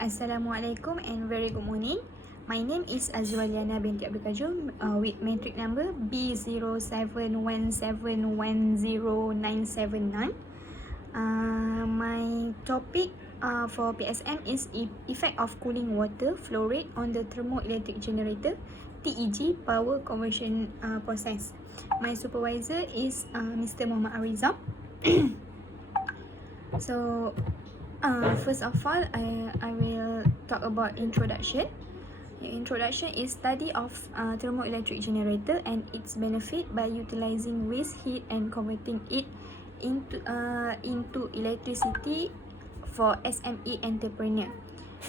Assalamualaikum and very good morning. My name is Azwaliana binti Abdul Kajum with matric number B0717109979. My topic for PSM is effect of cooling water flow rate on the thermoelectric generator TEG power conversion process. My supervisor is Mr. Muhammad Arizam. So first of all, I will talk about introduction. Introduction is study of thermoelectric generator and its benefit by utilizing waste heat and converting it into electricity for SME entrepreneur.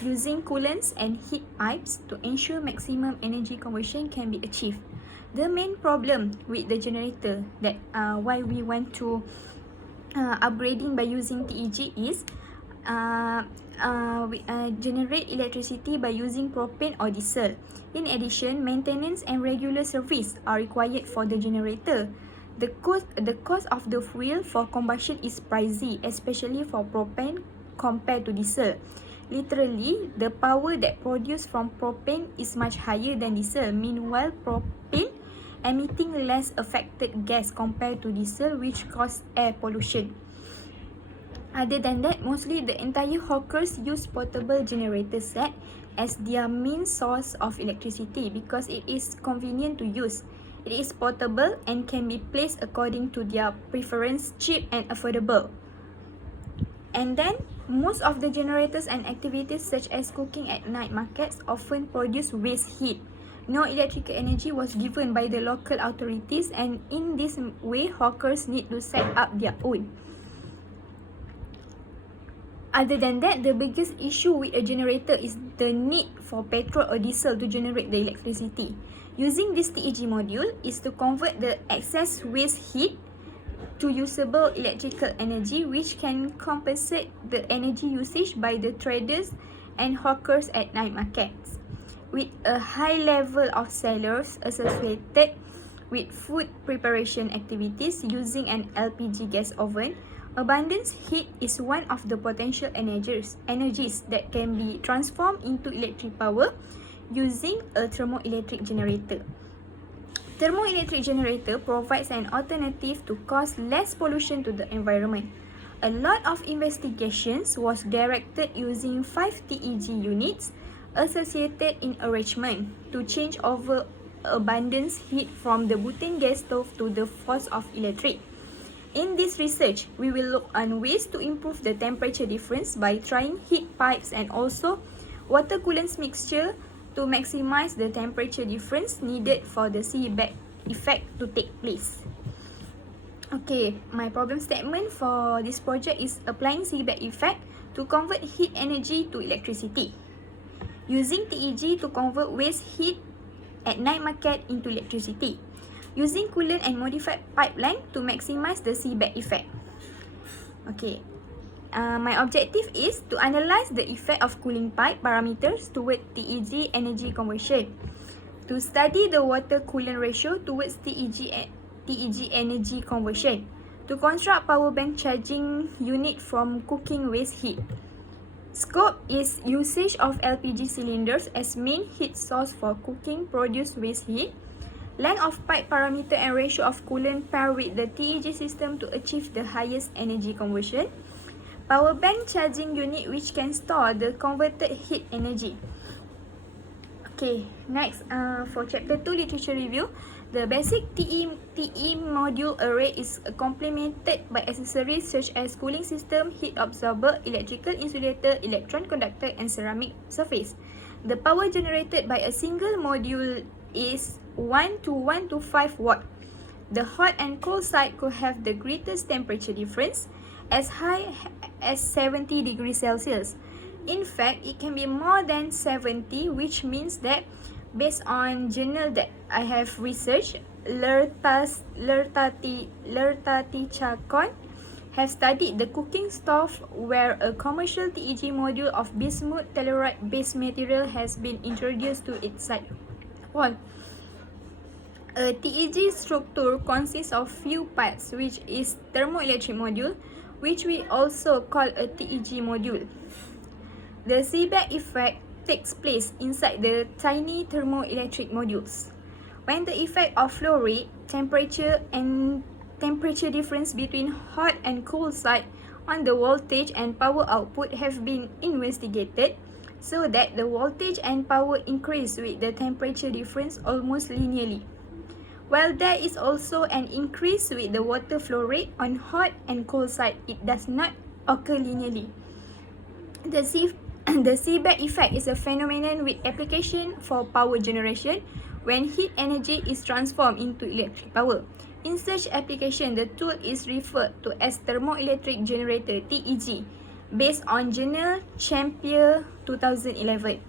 Using coolants and heat pipes to ensure maximum energy conversion can be achieved. The main problem with the generator that why we want to upgrading by using TEG is we generate electricity by using propane or diesel. In addition, maintenance and regular service are required for the generator. The cost of the fuel for combustion is pricey, especially for propane compared to diesel. Literally, the power that produced from propane is much higher than diesel. Meanwhile, propane emitting less affected gas compared to diesel, which cause air pollution. Other than that, mostly the entire hawkers use portable generator set as their main source of electricity because it is convenient to use. It is portable and can be placed according to their preference, cheap and affordable. And then, most of the generators and activities such as cooking at night markets often produce waste heat. No electrical energy was given by the local authorities, and in this way, hawkers need to set up their own. Other than that, the biggest issue with a generator is the need for petrol or diesel to generate the electricity. Using this TEG module is to convert the excess waste heat to usable electrical energy, which can compensate the energy usage by the traders and hawkers at night markets. With a high level of sellers associated with food preparation activities using an LPG gas oven, abundance heat is one of the potential energies that can be transformed into electric power using a thermoelectric generator. Thermoelectric generator provides an alternative to cause less pollution to the environment. A lot of investigations was directed using 5 TEG units associated in arrangement to change over abundance heat from the butane gas stove to the force of electric. In this research, we will look on ways to improve the temperature difference by trying heat pipes and also water coolants mixture to maximize the temperature difference needed for the seabed effect to take place. Okay, my problem statement for this project is applying seabed effect to convert heat energy to electricity. Using TEG to convert waste heat at night market into electricity. Using coolant and modified pipeline to maximize the seabed effect. Okay, my objective is to analyze the effect of cooling pipe parameters toward TEG energy conversion, to study the water coolant ratio towards TEG energy conversion, to construct power bank charging unit from cooking waste heat. Scope is usage of LPG cylinders as main heat source for cooking produced waste heat. Length of pipe parameter and ratio of coolant pair with the TEG system to achieve the highest energy conversion. Power bank charging unit which can store the converted heat energy. Okay, next for chapter 2 literature review, the basic TE module array is complemented by accessories such as cooling system, heat absorber, electrical insulator, electron conductor and ceramic surface. The power generated by a single module is 1 to 5 watt. The hot and cold side could have the greatest temperature difference, as high as 70 degrees Celsius. In fact, it can be more than 70, which means that based on journal that I have researched, Lertati Chacon have studied the cooking stove where a commercial TEG module of bismuth telluride based material has been introduced to its site wall. A TEG structure consists of few parts, which is thermoelectric module, which we also call a TEG module. The seeback effect takes place inside the tiny thermoelectric modules. When the effect of flow rate, temperature and temperature difference between hot and cold side on the voltage and power output have been investigated, so that the voltage and power increase with the temperature difference almost linearly. While there is also an increase with the water flow rate on hot and cold side, it does not occur linearly. The seeback effect is a phenomenon with application for power generation when heat energy is transformed into electric power. In such application, the tool is referred to as thermoelectric generator (TEG), based on Journal Champion 2011.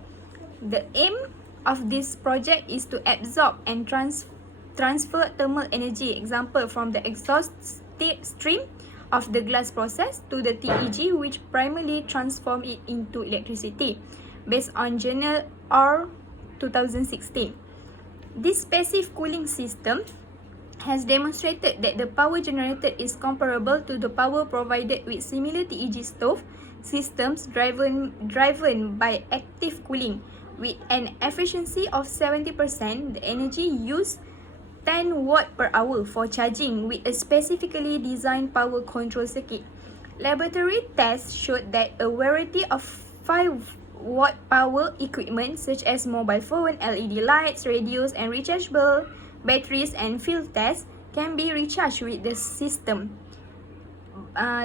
The aim of this project is to absorb and transfer thermal energy, example from the exhaust stream of the glass process to the TEG, which primarily transform it into electricity, based on Journal R 2016. This passive cooling system has demonstrated that the power generated is comparable to the power provided with similar TEG stove systems driven by active cooling. With an efficiency of 70%, the energy used 10 watt per hour for charging with a specifically designed power control circuit. Laboratory tests showed that a variety of 5 watt power equipment such as mobile phone, LED lights, radios and rechargeable batteries and field tests can be recharged with the system.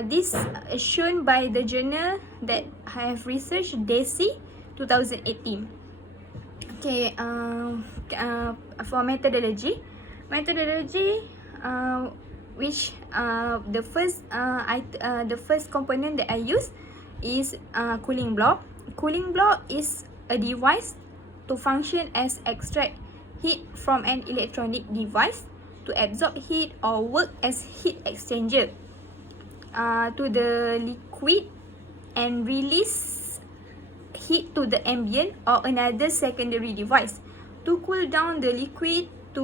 This is shown by the journal that have researched DESI 2018. Okay, for methodology, which the first component that I use is cooling block. Cooling block is a device to function as extract heat from an electronic device, to absorb heat or work as heat exchanger to the liquid and release heat to the ambient or another secondary device, to cool down the liquid to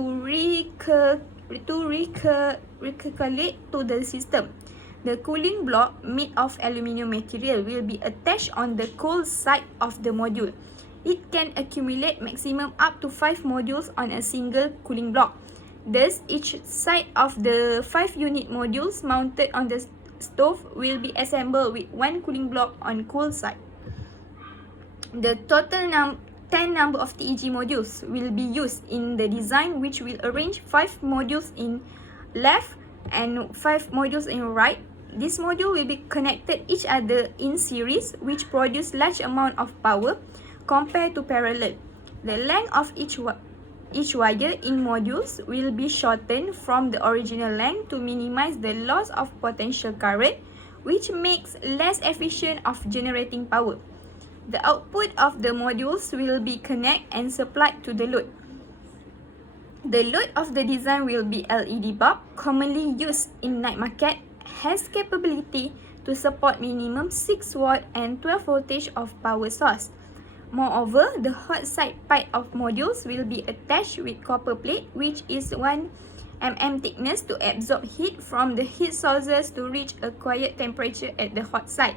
recirculate to the system. The cooling block made of aluminium material will be attached on the cold side of the module. It can accumulate maximum up to 5 modules on a single cooling block. Thus, each side of the 5 unit modules mounted on the stove will be assembled with 1 cooling block on cold side. The total 10 number of TEG modules will be used in the design, which will arrange 5 modules in left and 5 modules in right. This module will be connected each other in series, which produce large amount of power compared to parallel. The length of each wire in modules will be shortened from the original length to minimize the loss of potential current, which makes less efficient of generating power. The output of the modules will be connected and supplied to the load. The load of the design will be LED bulb, commonly used in night market, has capability to support minimum 6 watt and 12 voltage of power source. Moreover, the hot side pipe of modules will be attached with copper plate, which is 1 mm thickness, to absorb heat from the heat sources to reach a quiet temperature at the hot side.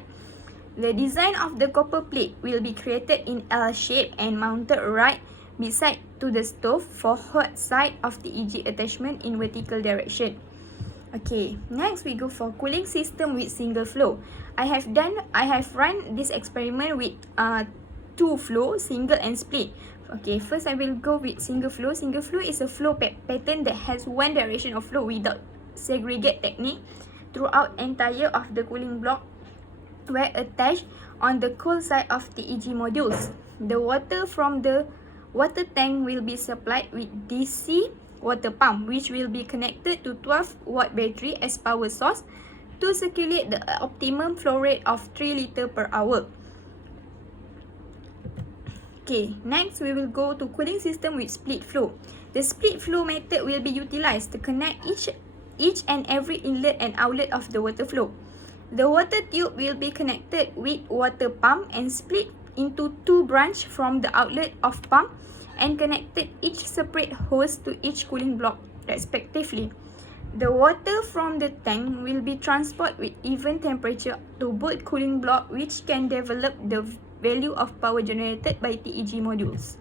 The design of the copper plate will be created in L shape and mounted right beside to the stove for hot side of the TEG attachment in vertical direction. Okay, next we go for cooling system with single flow. I have run this experiment with 2 flow, single and split. Okay, first I will go with single flow. Single flow is a flow pattern that has one direction of flow without segregate technique throughout entire of the cooling block were attached on the cold side of the TEG modules. The water from the water tank will be supplied with DC water pump, which will be connected to 12 watt battery as power source to circulate the optimum flow rate of 3 liter per hour. Okay, next we will go to cooling system with split flow. The split flow method will be utilized to connect each and every inlet and outlet of the water flow. The water tube will be connected with water pump and split into 2 branches from the outlet of pump and connected each separate hose to each cooling block respectively. The water from the tank will be transported with even temperature to both cooling block, which can develop the value of power generated by TEG modules.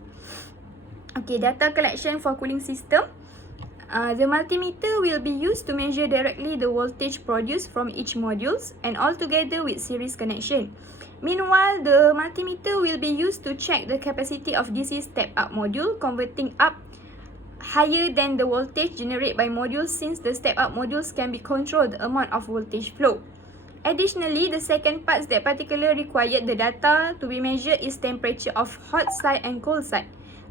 Okay, data collection for cooling system. The multimeter will be used to measure directly the voltage produced from each modules and all together with series connection. Meanwhile, the multimeter will be used to check the capacity of DC step-up module, converting up higher than the voltage generated by modules, since the step-up modules can be controlled the amount of voltage flow. Additionally, the second part that particularly required the data to be measured is temperature of hot side and cold side.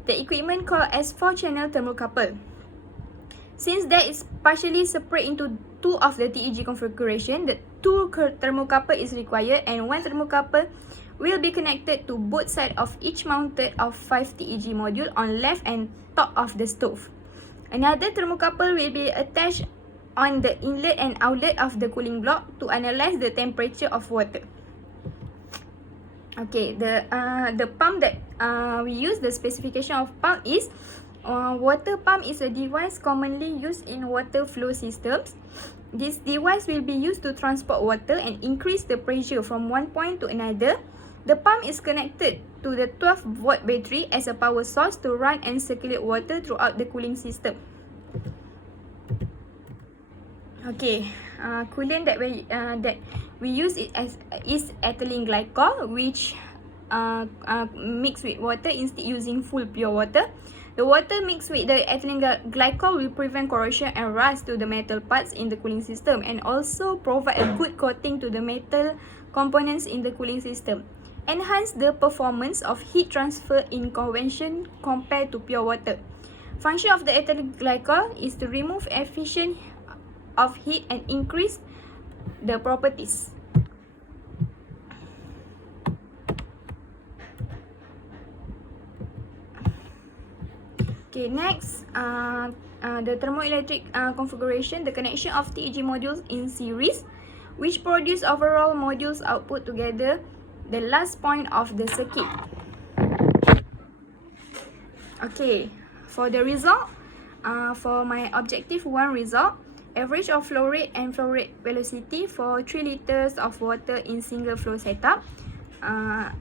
The equipment called as 4-channel thermocouple. Since that is partially separate into two of the TEG configuration, the two thermocouple is required and one thermocouple will be connected to both sides of each mounted of 5 TEG module on left and top of the stove. Another thermocouple will be attached on the inlet and outlet of the cooling block to analyze the temperature of water. Okay, the pump that we use, the specification of pump is water pump is a device commonly used in water flow systems. This device will be used to transport water and increase the pressure from one point to another. The pump is connected to the 12-volt battery as a power source to run and circulate water throughout the cooling system. Okay, coolant that we use is ethylene glycol, which mixed with water instead using full pure water. The water mixed with the ethylene glycol will prevent corrosion and rust to the metal parts in the cooling system and also provide a good coating to the metal components in the cooling system. Enhance the performance of heat transfer in convection compared to pure water. Function of the ethylene glycol is to remove efficient of heat and increase the properties. Okay, next, the thermoelectric configuration, the connection of TEG modules in series, which produce overall modules output together, the last point of the circuit. Okay, for the result, for my objective 1 result, average of flow rate and flow rate velocity for 3 liters of water in single flow setup.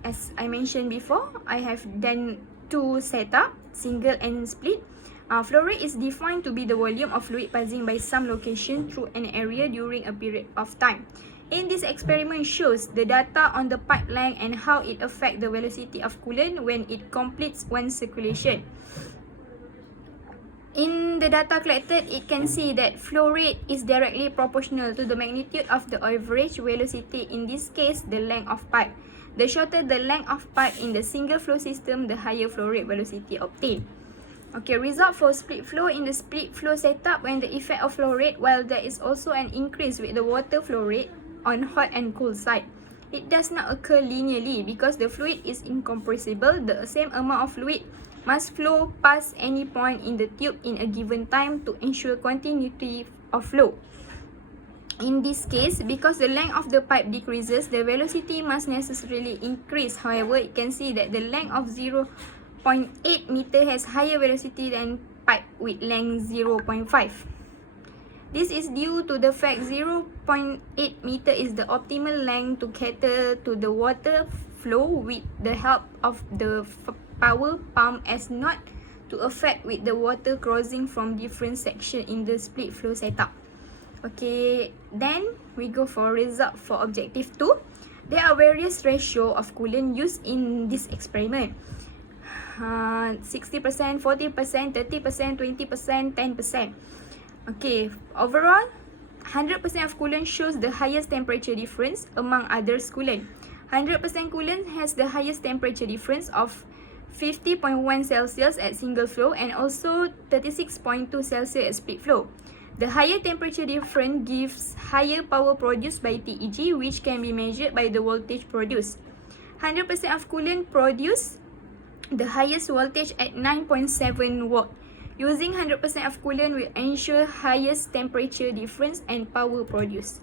As I mentioned before, I have done 2 setup, single and split. Flow rate is defined to be the volume of fluid passing by some location through an area during a period of time. In this experiment shows the data on the pipe length and how it affects the velocity of coolant when it completes one circulation. In the data collected, it can see that flow rate is directly proportional to the magnitude of the average velocity, in this case the length of pipe. The shorter the length of pipe in the single flow system, the higher flow rate velocity obtained. Okay, result for split flow. In the split flow setup, when the effect of flow rate, while there is also an increase with the water flow rate on hot and cold side, it does not occur linearly because the fluid is incompressible. The same amount of fluid must flow past any point in the tube in a given time to ensure continuity of flow. In this case, because the length of the pipe decreases, the velocity must necessarily increase. However, you can see that the length of 0.8 meter has higher velocity than pipe with length 0.5. This is due to the fact 0.8 meter is the optimal length to cater to the water flow with the help of the power pump, as not to affect with the water crossing from different sections in the split flow setup. Okay, then we go for result for objective 2. There are various ratio of coolant used in this experiment. 60%, 40%, 30%, 20%, 10%. Okay, overall, 100% of coolant shows the highest temperature difference among others coolant. 100% coolant has the highest temperature difference of 50.1 Celsius at single flow and also 36.2 Celsius at split flow. The higher temperature difference gives higher power produced by TEG, which can be measured by the voltage produced. 100% of coolant produce the highest voltage at 9.7 watt. Using 100% of coolant will ensure highest temperature difference and power produced.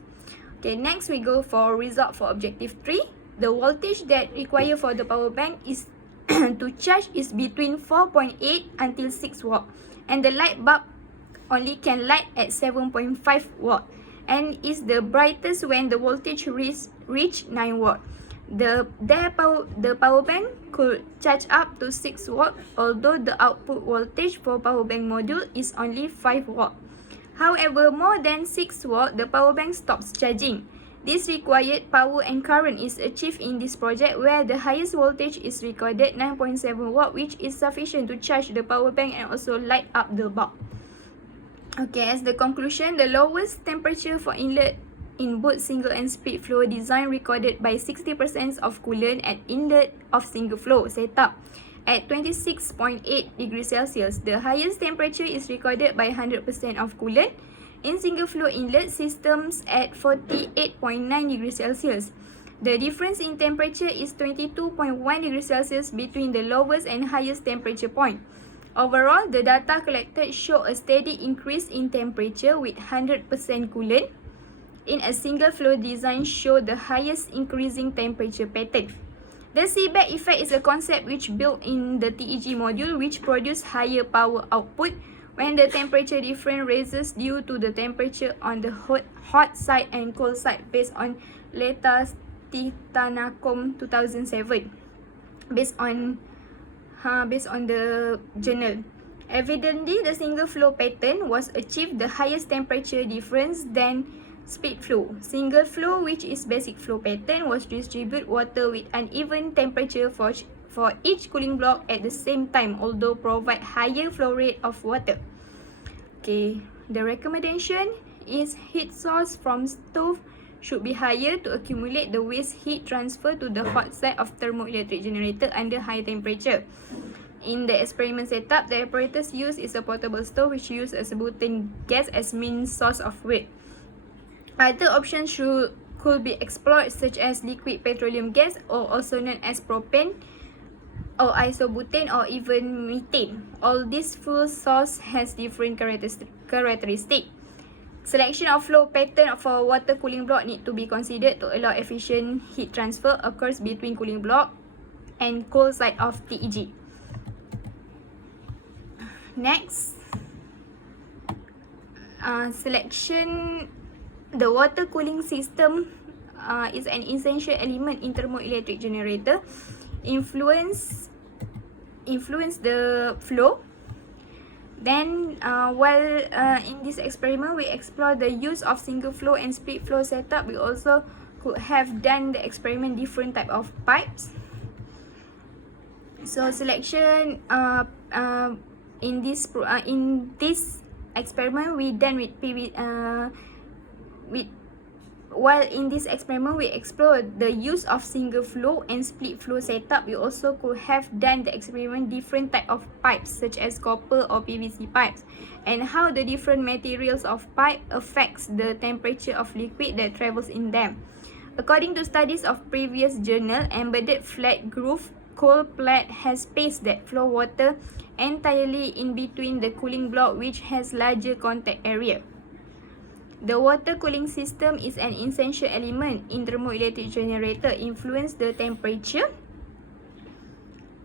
Okay, next we go for result for objective 3. The voltage that required for the power bank is to charge is between 4.8 until 6 watt, and the light bulb only can light at 7.5 watt and is the brightest when the voltage reach 9 watt. The power bank could charge up to 6 watt, although the output voltage for power bank module is only 5 watt. However, more than 6 watt, the power bank stops charging. This required power and current is achieved in this project, where the highest voltage is recorded 9.7 watt, which is sufficient to charge the power bank and also light up the bulb. Okay, as the conclusion, the lowest temperature for inlet in both single and split flow design recorded by 60% of coolant at inlet of single flow setup at 26.8 degrees Celsius. The highest temperature is recorded by 100% of coolant in single flow inlet systems at 48.9 degrees Celsius. The difference in temperature is 22.1 degrees Celsius between the lowest and highest temperature point. Overall, the data collected show a steady increase in temperature with 100% coolant in a single flow design show the highest increasing temperature pattern. The seaback effect is a concept which built in the TEG module, which produce higher power output when the temperature difference rises due to the temperature on the hot side and cold side, based on Letas Titanacom 2007, based on the journal. Evidently, the single flow pattern was achieved the highest temperature difference than split flow. Single flow, which is basic flow pattern, was distribute water with uneven temperature for each cooling block at the same time, although provide higher flow rate of water. Okay, the recommendation is heat source from stove should be higher to accumulate the waste heat transfer to the hot side of thermoelectric generator under high temperature. In the experiment setup, the apparatus used is a portable stove which uses a butane gas as main source of heat. Other options could be explored, such as liquid petroleum gas, or also known as propane or isobutane, or even methane. All these fuel source has different characteristics. Selection of flow pattern for water cooling block need to be considered to allow efficient heat transfer occurs between cooling block and cold side of TEG. Next, selection. The water cooling system is an essential element in thermoelectric generator. Influence the flow. Then, while in this experiment, we explore the use of single flow and split flow setup. We also could have done the experiment different type of pipes. So selection in this experiment we done with while in this experiment we explored the use of single flow and split flow setup. We also could have done the experiment different type of pipes, such as copper or PVC pipes, and how the different materials of pipe affects the temperature of liquid that travels in them. According to studies of previous journal, embedded flat groove cold plate has space that flow water entirely in between the cooling block, which has larger contact area. The water cooling system is an essential element in thermoelectric generator. Influence the temperature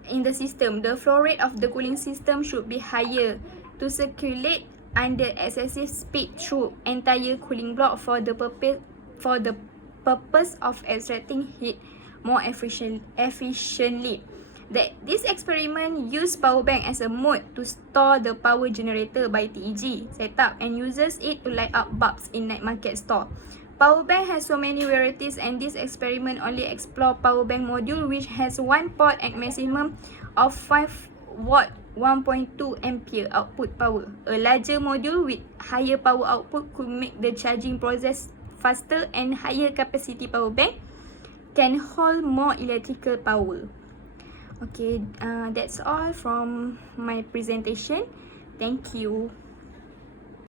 in the system. The flow rate of the cooling system should be higher to circulate under excessive speed through entire cooling block for the purpose of extracting heat more efficiently. This experiment used power bank as a mode to store the power generator by TEG setup and uses it to light up bulbs in night market store. Power bank has so many varieties, and this experiment only explore power bank module which has one port at maximum of 5 watt 1.2 ampere output power. A larger module with higher power output could make the charging process faster, and higher capacity power bank can hold more electrical power. Okay, that's all from my presentation. Thank you.